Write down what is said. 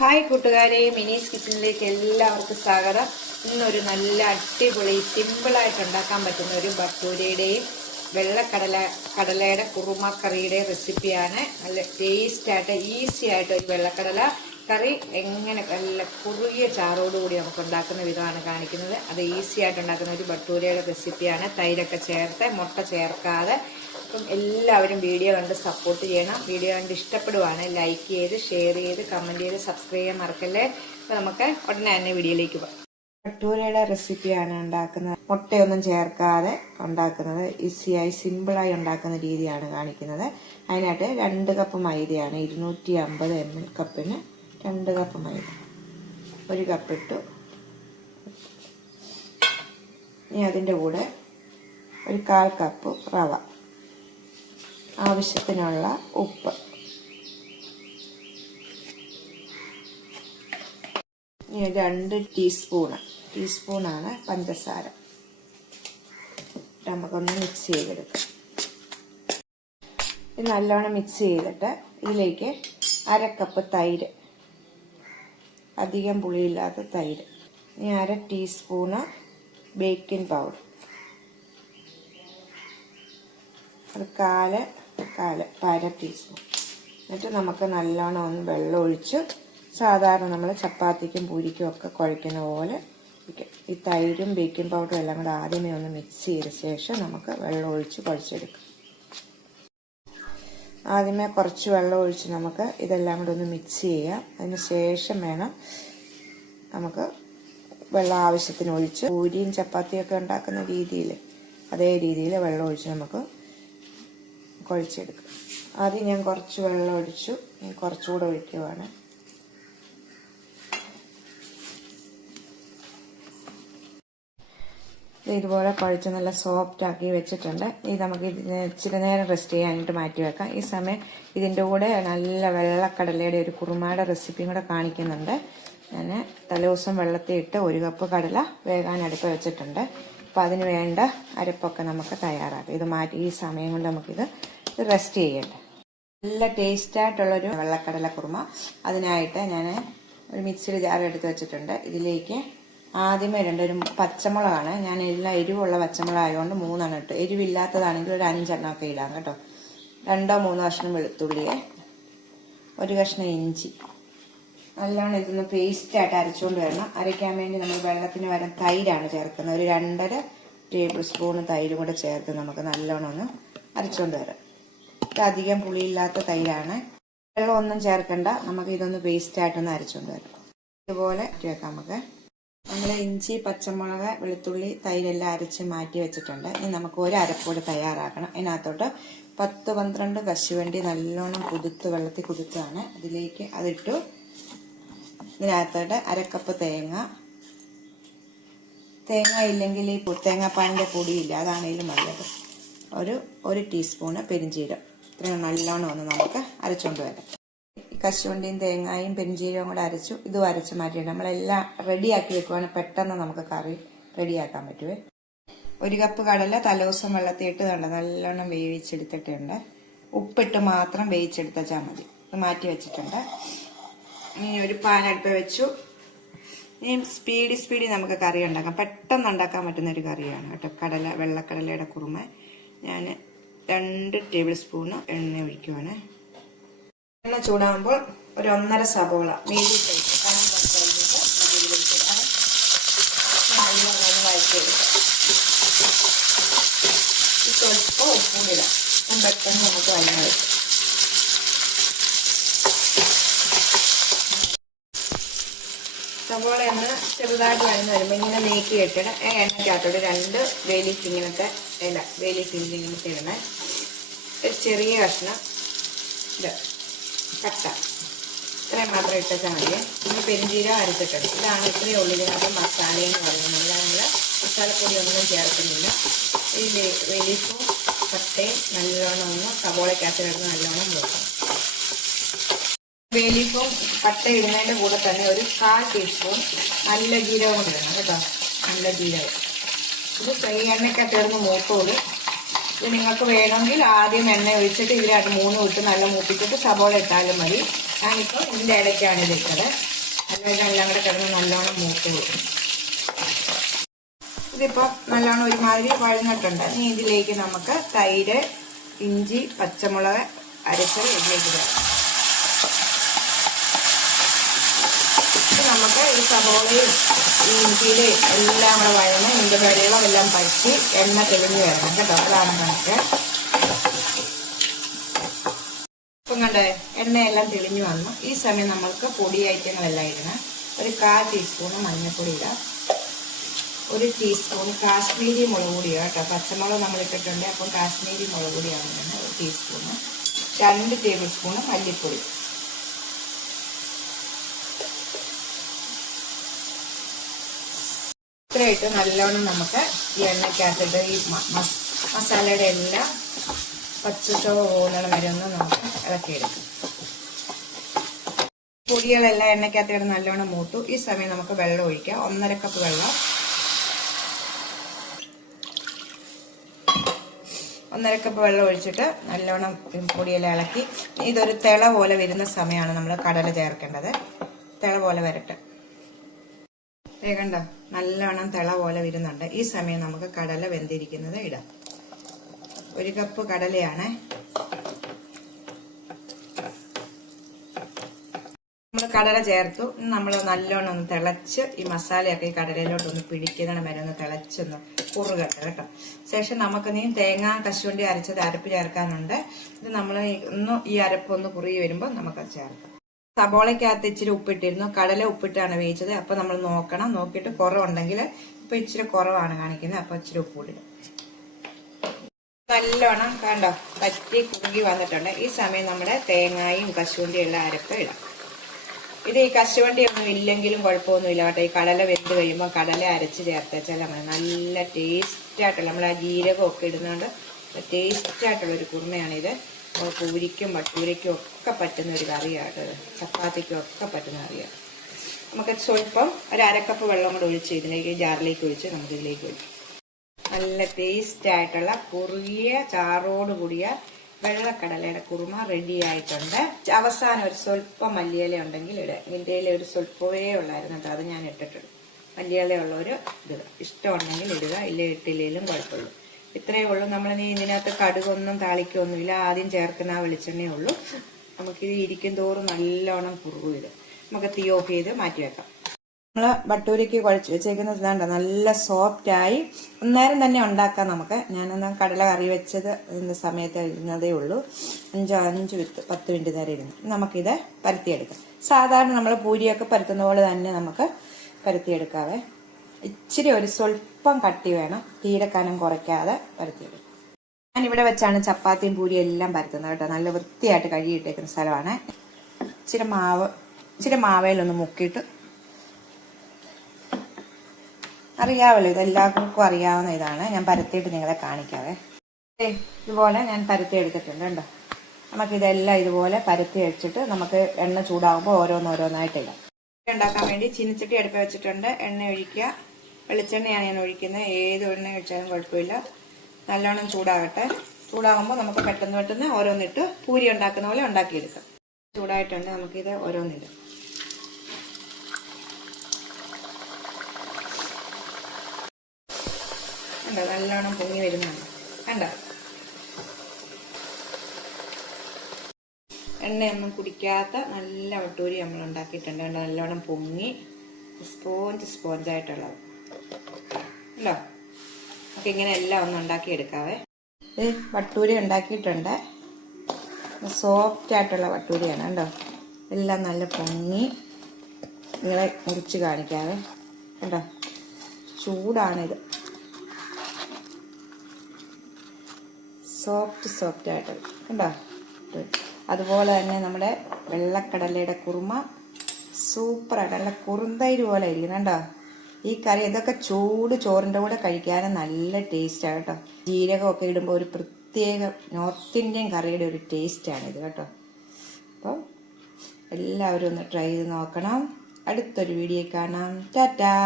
Hi കൂട്ടുകാരെ മിനീസ് കിച്ചണിലേക്ക് എല്ലാവർക്കും സ്വാഗതം. ഇന്നൊരു നല്ല അടിപൊളി സിമ്പിളായിട്ട് ഉണ്ടാക്കാൻ പറ്റുന്ന ഒരു ഭട്ടൂരയുടെയും വെള്ളക്കടല കടലയുടെ കുറുമക്കറിയുടെയും റെസിപ്പിയാണ്. നല്ല ടേസ്റ്റായിട്ട് ഈസി ആയിട്ട് ഒരു വെള്ളക്കടല കറി എങ്ങനെ നല്ല കുറുകിയ ചാറോടുകൂടി നമുക്ക് ഉണ്ടാക്കുന്ന വിധമാണ് കാണിക്കുന്നത്. അത് ഈസി ആയിട്ട് ഉണ്ടാക്കുന്ന ഒരു ഭട്ടൂരയുടെ റെസിപ്പിയാണ്. തൈരൊക്കെ ചേർത്ത് മുട്ട ചേർക്കാതെ അപ്പം എല്ലാവരും വീഡിയോ കണ്ട് സപ്പോർട്ട് ചെയ്യണം. വീഡിയോ കണ്ട് ഇഷ്ടപ്പെടുവാണ് ലൈക്ക് ചെയ്ത് ഷെയർ ചെയ്ത് കമന്റ് ചെയ്ത് സബ്സ്ക്രൈബ് ചെയ്യാൻ മറക്കല്ലേ? അപ്പോൾ നമുക്ക് ഉടനെ തന്നെ വീഡിയോയിലേക്ക് പോകാം. ഭട്ടൂരയുടെ റെസിപ്പിയാണ് ഉണ്ടാക്കുന്നത്. മുട്ടയൊന്നും ചേർക്കാതെ ഉണ്ടാക്കുന്നത്. ഈസിയായി സിമ്പിളായി ഉണ്ടാക്കുന്ന രീതിയാണ് കാണിക്കുന്നത്. അതിനായിട്ട് രണ്ട് കപ്പ് മൈദയാണ്. ഇരുന്നൂറ്റി അമ്പത് എം എൽ കപ്പിന് രണ്ട് കപ്പ് മൈദ. ഒരു കപ്പിട്ടു ഇനി അതിന്റെ കൂടെ ഒരു കാൽ കപ്പ് റവ. ആവശ്യത്തിനുള്ള ഉപ്പ്. ഇനി രണ്ട് ടീസ്പൂണ് ടീസ്പൂണാണ് പഞ്ചസാര. നമുക്കൊന്ന് മിക്സ് ചെയ്തെടുക്കാം. ഇത് നല്ലോണം മിക്സ് ചെയ്തിട്ട് ഇതിലേക്ക് അര കപ്പ് തൈര് അധികം പുളിയില്ലാത്ത തൈര്. ഇനി അര ടീസ്പൂണ് ബേക്കിംഗ് പൗഡർ ഒരു കാൽ കാൽ അര ടീസ്പൂൺ എന്നിട്ട് നമുക്ക് നല്ലോണം ഒന്ന് വെള്ളം ഒഴിച്ച് സാധാരണ നമ്മൾ ചപ്പാത്തിക്കും പൂരിക്കും ഒക്കെ കുഴക്കുന്ന പോലെ ഈ തൈരും ബേക്കിംഗ് പൗഡറും എല്ലാം കൂടെ ആദ്യമേ ഒന്ന് മിക്സ് ചെയ്ത ശേഷം നമുക്ക് വെള്ളം ഒഴിച്ച് കുഴച്ചെടുക്കാം. ആദ്യമേ കുറച്ച് വെള്ളം ഒഴിച്ച് നമുക്ക് ഇതെല്ലാം കൂടെ ഒന്ന് മിക്സ് ചെയ്യാം അതിന് ശേഷം വേണം നമുക്ക് വെള്ളം ആവശ്യത്തിന് ഒഴിച്ച്. പൂരിയും ചപ്പാത്തിയും ഒക്കെ ഉണ്ടാക്കുന്ന രീതിയിൽ അതേ രീതിയിൽ വെള്ളം ഒഴിച്ച് നമുക്ക് കുഴച്ചെടുക്കും. ആദ്യം ഞാൻ കുറച്ച് വെള്ളം ഒഴിച്ചു. ഞാൻ കുറച്ചുകൂടെ ഒഴിക്കുവാണ്. ഇത് ഇതുപോലെ കുഴച്ച് നല്ല സോഫ്റ്റ് ആക്കി വെച്ചിട്ടുണ്ട്. ഇത് നമുക്ക് ഇതിന് ഇച്ചിരി നേരം റെസ്റ്റ് ചെയ്യാനായിട്ട് മാറ്റി വെക്കാം. ഈ സമയം ഇതിന്റെ കൂടെ നല്ല വെള്ളക്കടലയുടെ ഒരു കുറുമയുടെ റെസിപ്പിയും കൂടെ കാണിക്കുന്നുണ്ട്. ഞാൻ തലേദിവസം വെള്ളത്തിൽ ഇട്ട് ഒരു കപ്പ് കടല വേകാൻ അടുപ്പ് വെച്ചിട്ടുണ്ട്. അപ്പോൾ അതിന് വേണ്ട അരപ്പൊക്കെ നമുക്ക് തയ്യാറാക്കാം. ഇത് മാറ്റി ഈ സമയം കൊണ്ട് നമുക്കിത് റെസ്റ്റ് ചെയ്യട്ടെ നല്ല ടേസ്റ്റായിട്ടുള്ളൊരു വെള്ളക്കടല കുറുമ. അതിനായിട്ട് ഞാൻ ഒരു മിക്സിയുടെ ജാർ എടുത്ത് വെച്ചിട്ടുണ്ട്. ഇതിലേക്ക് ആദ്യമേ ഇടേണ്ട ഒരു പച്ചമുളകാണ്. ഞാൻ എല്ലാം എരിവുള്ള പച്ചമുളക് ആയതുകൊണ്ട് മൂന്നെണ്ണം ഇട്ടു. എരിവില്ലാത്തതാണെങ്കിൽ ഒരു അഞ്ചെണ്ണം ഒക്കെ ഇടാം കേട്ടോ. രണ്ടോ മൂന്നോ കഷ്ണം വെളുത്തുള്ളിയെ. ഒരു കഷ്ണം ഇഞ്ചി. നല്ലോണം ഇതൊന്ന് പേസ്റ്റായിട്ട് അരച്ചുകൊണ്ട് വരണം. അരയ്ക്കാൻ വേണ്ടി നമ്മൾ വെള്ളത്തിന് വരാൻ തൈരാണ് ചേർക്കുന്നത്. ഒരു രണ്ടര ടേബിൾ സ്പൂൺ തൈര് കൂടെ ചേർത്ത് നമുക്ക് നല്ലോണം ഒന്ന് അരച്ചുകൊണ്ട് വരാം. ഇത് അധികം പുളിയില്ലാത്ത തൈരാണ്. വെള്ളമൊന്നും ചേർക്കണ്ട. നമുക്ക് ഇതൊന്ന് പേസ്റ്റ് ആയിട്ടൊന്ന് അരച്ചുകൊണ്ട് വരാം. ഇതുപോലെ വെക്കാം നമുക്ക്. നമ്മൾ ഇഞ്ചി പച്ചമുളക് വെളുത്തുള്ളി തൈരെല്ലാം അരച്ച് മാറ്റി വെച്ചിട്ടുണ്ട്. ഇനി നമുക്ക് ഒരു അരപ്പൂടി തയ്യാറാക്കണം. അതിനകത്തോട്ട് പത്ത് പന്ത്രണ്ട് കശുവണ്ടി നല്ലോണം കുതിർത്ത് വെള്ളത്തിൽ കുതിർത്താണ് അതിലേക്ക് അതിട്ടു. ഇതിനകത്തോട്ട് അരക്കപ്പ് തേങ്ങ. തേങ്ങ ഇല്ലെങ്കിൽ ഈ തേങ്ങാപ്പാലിന്റെ പൊടിയില്ല. അതാണെങ്കിലും നല്ലത്. ഒരു ഒരു ടീസ്പൂണ് പെരിഞ്ചീരം. ഇത്രയും നല്ലോണം ഒന്ന് നമുക്ക് അരച്ചുകൊണ്ട് വരാം. കശുവണ്ടിയും തേങ്ങായും പെരിഞ്ചീരവും കൂടെ അരച്ചു ഇതും അരച്ച് മാറ്റിയിട്ട് നമ്മളെല്ലാം റെഡിയാക്കി വെക്കുവാണെങ്കിൽ പെട്ടെന്ന് നമുക്ക് കറി റെഡിയാക്കാൻ പറ്റുമേ ഒരു കപ്പ് കടല തലേദിവസം വെള്ളത്തിൽ ഇട്ട് നല്ലോണം വേവിച്ചെടുത്തിട്ടുണ്ട്. ഉപ്പിട്ട് മാത്രം വേവിച്ചെടുത്താൽ മതി. ഇത് മാറ്റി വെച്ചിട്ടുണ്ട്. ഇനി ഒരു പാൻ അടുപ്പ് വെച്ചു. ഇനി സ്പീഡി സ്പീഡി നമുക്ക് കറി ഉണ്ടാക്കാം. പെട്ടെന്ന് ഉണ്ടാക്കാൻ പറ്റുന്ന ഒരു കറിയാണ് കേട്ടോ. കടല വെള്ളക്കടലയുടെ കുറുമ. ഞാൻ രണ്ട് ടേബിൾ സ്പൂണ് എണ്ണ ഒഴിക്കുവാണ്. എണ്ണ ചൂടാകുമ്പോൾ ഒരു ഒന്നര സബോള മീഡിയം സൈസ് കനം കുറച്ചരിഞ്ഞിട്ട് നമുക്ക് ഇതിലേക്ക് ഇടാം നല്ലോണം ഒന്ന് വഴറ്റിയെടുക്കാം ഈ സ്വല്പം ഉപ്പും ഇടാം. ഉപ്പും പെട്ടെന്ന് നമുക്ക് വഴങ്ങ സവോള ചെറുതായിട്ട് വഴന്ന് വരുമ്പോൾ ഇങ്ങനെ നീക്കി ഇട്ടിട്ട് ആ എണ്ണയ്ക്കകത്തോട്ട് രണ്ട് വേലിക്ക് ഇങ്ങനത്തെ ഇല വേലി ഇടണേ ഒരു ചെറിയ കഷ്ണം ഇത് കട്ട. ഇത്രയും മാത്രം ഇട്ടാൽ മതി. പിന്നെ പെരിഞ്ചീരം അരച്ചിട്ടുണ്ട് ഇതാണ് ഇത്രയും ഉള്ളിനകത്ത് മസാല എന്ന് പറയുന്നത്. നമ്മൾ മസാലപ്പൊടി ഒന്നും ചേർക്കുന്നില്ല. ഈ വെലിപ്പും കട്ടയും നല്ലോണം ഒന്ന് സവോളയ്ക്കകത്ത് കിടന്ന് നല്ലോണം നോക്കണം വേലിപ്പും കട്ട ഇടുന്നതിന്റെ കൂടെ തന്നെ ഒരു കാൽ ടീസ്പൂൺ നല്ല ജീരകം ഇടണം കേട്ടോ. നല്ല ജീരകം. ഇത് ഈ എണ്ണയ്ക്കകത്ത് ചേർന്ന് മൂത്തോട് ഇത് നിങ്ങൾക്ക് വേണമെങ്കിൽ ആദ്യം എണ്ണ ഒഴിച്ചിട്ട് ഇതിലായിട്ട് മൂന്ന് വിട്ട് നല്ല മൂപ്പിച്ചിട്ട് സബോള ഇട്ടാലും മതി. ഞാനിപ്പോൾ ഇതിന്റെ ഇടയ്ക്കാണ് ഇത് ഇട്ടത് അല്ലെങ്കിൽ എല്ലാം കൂടെ കിടന്ന് നല്ലോണം മൂത്തോളൂ ഇതിപ്പോൾ നല്ലോണം ഒരുമാതിരി വഴങ്ങിട്ടുണ്ട് ഇനി ഇതിലേക്ക് നമുക്ക് തൈര് ഇഞ്ചി പച്ചമുളക് അരച്ചത് ഇതിലേക്ക് നമുക്ക് ഈ സവോളയും ഈ ഇഞ്ചിയിൽ എല്ലാം കൂടെ വഴന്ന് ഇതിന്റെ വെള്ളം എല്ലാം പറ്റി എണ്ണ തെളിഞ്ഞ് വരണം കേട്ടോ. അതാണ് കണക്ക്. ഇപ്പം കണ്ടേ എണ്ണയെല്ലാം തെളിഞ്ഞു വന്നു. ഈ സമയം നമ്മൾക്ക് പൊടി ഐറ്റങ്ങളെല്ലാം ഇടണം. ഒരു കാൽ ടീസ്പൂൺ മഞ്ഞൾപ്പൊടി ഇടാം. ഒരു ടീസ്പൂൺ കാശ്മീരി മുളക് പൊടിയാണ് കേട്ടോ. പച്ചമുളക് നമ്മൾ ഇട്ടിട്ടുണ്ട്. അപ്പം കാശ്മീരി മുളക് പൊടിയാണ് ഒരു ടീസ്പൂണ് രണ്ട് ടേബിൾ സ്പൂണ് മല്ലിപ്പൊടി. ഇത്രയിട്ട് നല്ലോണം നമുക്ക് ഈ എണ്ണയ്ക്കകത്തിട്ട് ഈ മസാലയുടെ എല്ലാം പച്ചച്ചോവ പോകുന്നിടം വരെ ഒന്ന് നമുക്ക് ഇളക്കിയെടുക്കും. പൊടികളെല്ലാം എണ്ണയ്ക്കകത്ത് കിടന്ന് നല്ലോണം മൂത്തു. ഈ സമയം നമുക്ക് വെള്ളം ഒഴിക്കാം. ഒന്നര കപ്പ് വെള്ളം. ഒന്നര കപ്പ് വെള്ളം ഒഴിച്ചിട്ട് നല്ലോണം പൊടിയെല്ലാം ഇളക്കി. ഇതൊരു തിള പോലെ വരുന്ന സമയമാണ് നമ്മൾ കടല ചേർക്കേണ്ടത്. തിള പോലെ വരട്ടെ. ദേ നല്ലോണം തിള പോലെ വരുന്നുണ്ട്. ഈ സമയം നമുക്ക് കടല വെന്തിരിക്കുന്നത് ഇടാം. ഒരു കപ്പ് കടലയാണ്. നമ്മൾ കടല ചേർത്തു. നമ്മൾ നല്ലോണം ഒന്ന് തിളച്ച് ഈ മസാലയൊക്കെ ഈ കടലയിലോട്ട് ഒന്ന് പിടിക്കുന്നതിന് വരെ ഒന്ന് തിളച്ചൊന്ന് കുറുകട്ടെ കേട്ടോ. ശേഷം നമുക്ക് നീ തേങ്ങ കശുവണ്ടി അരച്ചത് അരപ്പ് ചേർക്കാനുണ്ട്. ഇത് നമ്മൾ ഒന്ന് ഈ അരപ്പ് ഒന്ന് കുറുകി വരുമ്പോൾ നമുക്കത് ചേർക്കാം. സബോളയ്ക്കകത്ത് ഇച്ചിരി ഉപ്പിട്ടിരുന്നു. കടല ഉപ്പിട്ടാണ് വേവിച്ചത്. അപ്പൊ നമ്മൾ നോക്കണം. നോക്കിയിട്ട് കുറവുണ്ടെങ്കിൽ ഇപ്പൊ ഇച്ചിരി കുറവാണ് കാണിക്കുന്നത്. അപ്പൊ ഇച്ചിരി ഉപ്പിടും നല്ലോണം കണ്ടോ പറ്റി കുറുകി വന്നിട്ടുണ്ട്. ഈ സമയം നമ്മുടെ തേങ്ങായും കശുവണ്ടിയും എല്ലാം അരപ്പ് ഇടാം. ഇത് ഈ കശുവണ്ടി ഒന്നും ഇല്ലെങ്കിലും കുഴപ്പമൊന്നുമില്ല കേട്ടോ. ഈ കടല വെന്ത് കഴിയുമ്പോൾ കടല അരച്ച് ചേർത്തേച്ചാൽ നമ്മൾ നല്ല ടേസ്റ്റ് ആയിട്ടുള്ള നമ്മൾ ആ ജീരകമൊക്കെ ഇടുന്നുണ്ട് ഇടുന്നതുകൊണ്ട് ടേസ്റ്റ് ആയിട്ടുള്ള ഒരു കുറുമയാണിത്. പൂരിക്കും വട്ടൂരയ്ക്കും ഒക്കെ പറ്റുന്ന ഒരു കറിയാണ്. ചപ്പാത്തിക്കും ഒക്കെ പറ്റുന്ന കറിയാണ്. നമുക്ക് സ്വല്പം ഒരു അരക്കപ്പ് വെള്ളം കൂടെ ഒഴിച്ച് ഇതിലേക്ക് ജാറിലേക്ക് ഒഴിച്ച് നമുക്ക് ഇതിലേക്ക് ഒഴിക്കും. നല്ല ടേസ്റ്റ് ആയിട്ടുള്ള കുറുകിയ ചാറോട് കൂടിയ വെള്ളക്കടലയുടെ കുറുമ റെഡി ആയിട്ടുണ്ട്. അവസാനം ഒരു സ്വല്പം മല്ലിയില ഉണ്ടെങ്കിൽ ഇടുക ഇതിന്റെ ഒരു സ്വല്പമേ ഉള്ളായിരുന്നു അത് ഞാൻ ഇട്ടിട്ടുണ്ട്. മല്ലിയില ഒരു ഇത്. ഇഷ്ടമുണ്ടെങ്കിൽ ഇടുക. ഇല്ല ഇട്ടില്ലെങ്കിലും കുഴപ്പമുള്ളൂ ഇത്രയേ ഉള്ളൂ. നമ്മൾ നീ ഇതിനകത്ത് കടുകൊന്നും താളിക്കൊന്നുമില്ല. ആദ്യം ചേർക്കുന്ന ആ വെളിച്ചെണ്ണയേ ഉള്ളൂ. നമുക്കിത് ഇരിക്കും തോറും നല്ലോണം കുറുകും ഇത് നമുക്ക് തീ ഓഫ് ചെയ്ത് മാറ്റി വെക്കാം. നമ്മൾ ബട്ടൂരിക്ക് കുഴച്ച് വെച്ചേക്കുന്നത് ഇതാണ്ട് നല്ല സോഫ്റ്റ് ആയി. അന്നേരം തന്നെ ഉണ്ടാക്കാം നമുക്ക്. ഞാനൊന്ന് കടല കറി വെച്ചത് സമയത്ത് ഇരുന്നതേ ഉള്ളൂ. അഞ്ച് അഞ്ച് വിത്ത് പത്ത് മിനിറ്റ് നേരം ഇരുന്നു നമുക്കിത് പരത്തിയെടുക്കാം. സാധാരണ നമ്മൾ പൂരിയൊക്കെ പരത്തുന്ന പോലെ തന്നെ നമുക്ക് പരത്തിയെടുക്കാവേ. ഇച്ചിരി ഒരു സ്വല്പം കട്ടി വേണം. തീരെ കനം കുറയ്ക്കാതെ പരത്തിയെടുക്കും. ഞാനിവിടെ വെച്ചാണ് ചപ്പാത്തിയും പൂരിയും എല്ലാം പരത്തുന്നത് കേട്ടോ. നല്ല വൃത്തിയായിട്ട് കഴുകിയിട്ടേക്കുന്ന സ്ഥലമാണ്. ഇച്ചിരി മാവ് ഇച്ചിരി മാവേലൊന്ന് മുക്കിയിട്ട്. അറിയാമല്ലോ ഇതെല്ലാവർക്കും അറിയാവുന്ന ഇതാണ്. ഞാൻ പരത്തിയിട്ട് നിങ്ങളെ കാണിക്കാവേ. ഇതുപോലെ ഞാൻ പരത്തി എടുത്തിട്ടുണ്ട് കണ്ടോ നമുക്കിതെല്ലാം ഇതുപോലെ പരത്തി വെച്ചിട്ട് നമുക്ക് എണ്ണ ചൂടാകുമ്പോൾ ഓരോന്നോരോന്നായിട്ട് ഇടാം. ഉണ്ടാക്കാൻ വേണ്ടി ചീനിച്ചട്ടി അടുപ്പ് വെച്ചിട്ടുണ്ട്. എണ്ണ ഒഴിക്കുക. വെളിച്ചെണ്ണയാണ് ഞാൻ ഒഴിക്കുന്നത്. ഏത് എണ്ണ ഒഴിച്ചാലും കുഴപ്പമില്ല. നല്ലോണം ചൂടാകട്ടെ. ചൂടാകുമ്പോൾ നമുക്ക് പെട്ടെന്ന് പെട്ടെന്ന് ഓരോന്നിട്ട് പൂരി ഉണ്ടാക്കുന്ന പോലെ ഉണ്ടാക്കിയെടുക്കാം. ചൂടായിട്ടുണ്ട് നമുക്കിത് ഓരോന്നിടും. കണ്ടോ? നല്ലോണം പൊങ്ങി വരുന്നതാണ് കണ്ടോ? എണ്ണയൊന്നും കുടിക്കാത്ത നല്ല വട്ടൂരി നമ്മൾ ഉണ്ടാക്കിയിട്ടുണ്ട്. കണ്ടോ? നല്ലോണം പൊങ്ങി. സ്പോഞ്ച് സ്പോഞ്ചായിട്ടുള്ളത്. ഉണ്ടോ നമുക്ക് ഇങ്ങനെ എല്ലാം ഒന്ന് ഉണ്ടാക്കി എടുക്കാവേ ഇത് വട്ടൂരി ഉണ്ടാക്കിയിട്ടുണ്ട്. സോഫ്റ്റ് ആയിട്ടുള്ള വട്ടൂരിയാണ് കേട്ടോ എല്ലാം നല്ല പൊങ്ങി. നിങ്ങളെ മുറിച്ച് കാണിക്കാവേ. കേട്ടോ ചൂടാണിത്. സോഫ്റ്റ് സോഫ്റ്റ് ആയിട്ട് കണ്ടോ? അതുപോലെ തന്നെ നമ്മുടെ വെള്ളക്കടലയുടെ കുറുമ. സൂപ്പറായിട്ട് നല്ല കുറുന്തൈര് പോലെ ഇരിക്കുന്നു കണ്ടോ? ഈ കറി ഇതൊക്കെ ചൂട് ചോറിന്റെ കൂടെ കഴിക്കാൻ നല്ല ടേസ്റ്റാണ് കേട്ടോ. ജീരകമൊക്കെ ഇടുമ്പോൾ ഒരു പ്രത്യേക നോർത്ത് ഇന്ത്യൻ കറിയുടെ ഒരു ടേസ്റ്റാണ് ഇത് കേട്ടോ. അപ്പോൾ എല്ലാവരും ഒന്ന് ട്രൈ ചെയ്ത് നോക്കണം. അടുത്തൊരു വീഡിയോ കാണാം. ടാറ്റാ!